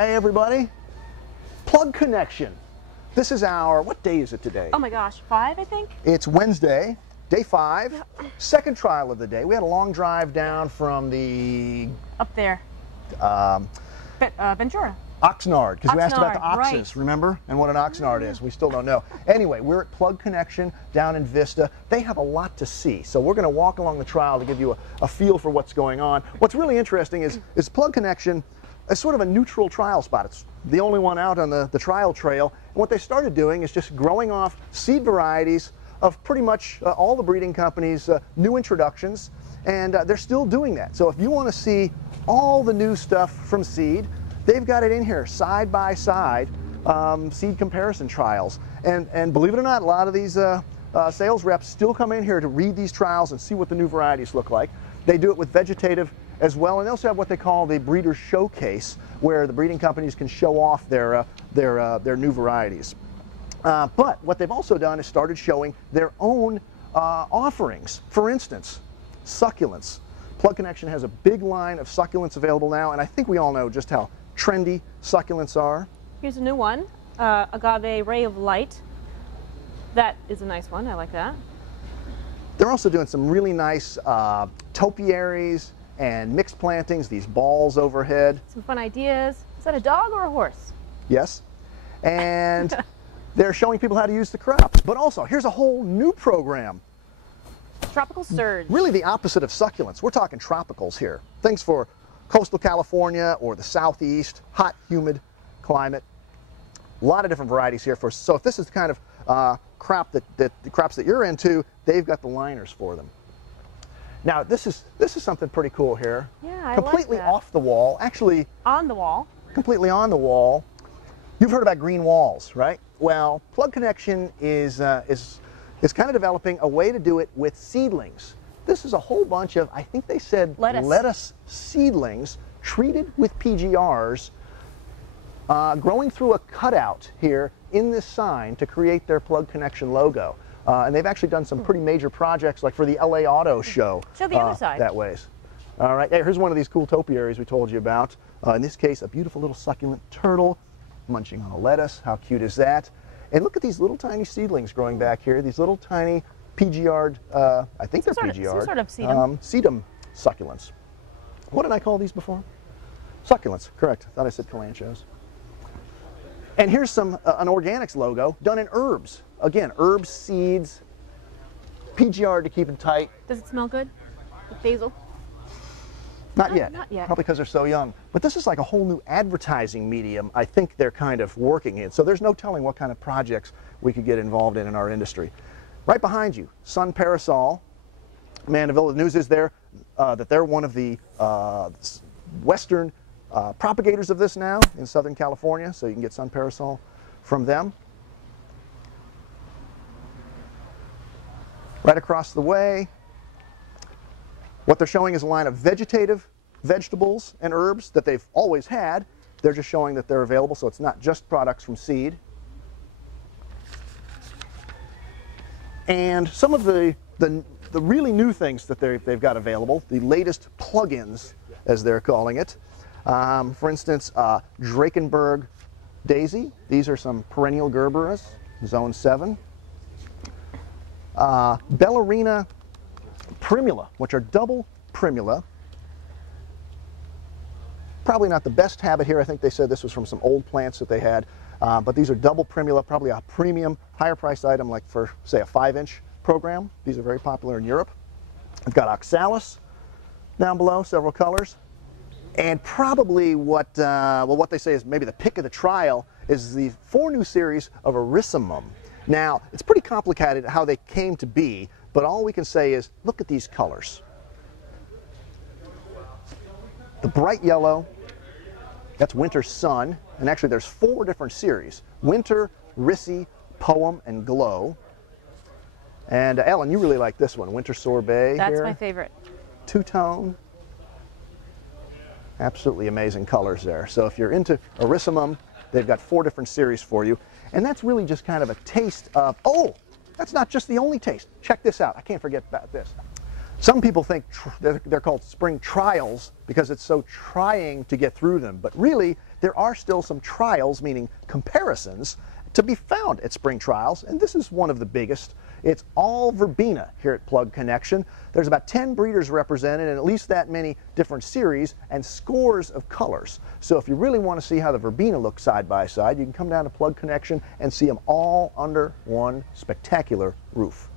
Hey everybody, Plug Connection. This is our, what day is it today? Oh my gosh, 5 I think? It's Wednesday, day 5, second trial of the day. We had a long drive down from the... Up there. Ventura. Oxnard, because we asked about the Oxnard, oxes, right. remember? And what an Oxnard is. We still don't know. Anyway, we're at Plug Connection down in Vista. They have a lot to see, so we're going to walk along the trial to give you a feel for what's going on. What's really interesting is Plug Connection is sort of a neutral trial spot. It's the only one out on the trial trail. And what they started doing is just growing off seed varieties of pretty much all the breeding companies' new introductions, and they're still doing that. So if you want to see all the new stuff from seed, they've got it in here, side by side, seed comparison trials. And believe it or not, a lot of these sales reps still come in here to read these trials and see what the new varieties look like. They do it with vegetative as well, and they also have what they call the breeder showcase, where the breeding companies can show off their new varieties. But what they've also done is started showing their own offerings. For instance, succulents. Plug Connection has a big line of succulents available now, and I think we all know just how trendy succulents are. Here's a new one, Agave Ray of Light. That is a nice one, I like that. They're also doing some really nice topiaries and mixed plantings, these balls overhead. Some fun ideas. Is that a dog or a horse? Yes. And they're showing people how to use the crops. But also, here's a whole new program. Tropical Surge. Really the opposite of succulents. We're talking tropicals here. Things for coastal California or the southeast, hot, humid climate. A lot of different varieties here. So if this is the kind of crop the crops that you're into, they've got the liners for them. Now this is something pretty cool here. Yeah, I completely like that. off the wall. Actually, On the wall. completely on the wall. You've heard about green walls, right? Well, Plug Connection is kind of developing a way to do it with seedlings. This is a whole bunch of, I think they said, lettuce seedlings treated with PGRs, growing through a cutout here in this sign to create their Plug Connection logo. And they've actually done some pretty major projects, like for the LA Auto Show. Show the other side. That ways. All right, here's one of these cool topiaries we told you about. In this case, a beautiful little succulent turtle munching on a lettuce. How cute is that? And look at these little tiny seedlings growing back here. These little tiny PGR'd, I think they're PGR'd. Some sort of sedum. Sedum succulents. What did I call these before? Succulents, correct. I thought I said calanchos. And here's an organics logo done in herbs. Again, herbs, seeds, PGR to keep it tight. Does it smell good? With basil? Not yet. Not yet. Probably because they're so young. But this is like a whole new advertising medium I think they're kind of working in. So there's no telling what kind of projects we could get involved in our industry. Right behind you, Sun Parasol, Mandeville. The news is there that they're one of the western propagators of this now in Southern California, so you can get Sun Parasol from them. Right across the way, what they're showing is a line of vegetative vegetables and herbs that they've always had. They're just showing that they're available, so it's not just products from seed. And some of the really new things that they've got available, the latest plugins, as they're calling it. For instance, Drakenberg Daisy. These are some perennial Gerberas, Zone 7. Bellarina Primula, which are double primula. Probably not the best habit here. I think they said this was from some old plants that they had. But these are double primula, probably a premium, higher priced item like for, say, a 5-inch program. These are very popular in Europe. I've got Oxalis down below, several colors. And probably what they say is maybe the pick of the trial is the 4 new series of Erissimum. Now, it's pretty complicated how they came to be, but all we can say is, look at these colors. The bright yellow, that's Winter Sun, and actually there's 4 different series. Winter, Rissy, Poem, and Glow. And Ellen, you really like this one, Winter Sorbet. That's my favorite. Two-tone. Absolutely amazing colors there. So if you're into Erissimum, they've got 4 different series for you. And that's really just kind of a taste of, oh, that's not just the only taste. Check this out. I can't forget about this. Some people think they're called spring trials because it's so trying to get through them, but really there are still some trials, meaning comparisons, to be found at spring trials, and this is one of the biggest. It's all verbena here at Plug Connection. There's about 10 breeders represented and at least that many different series and scores of colors. So if you really want to see how the verbena look side by side, you can come down to Plug Connection and see them all under one spectacular roof.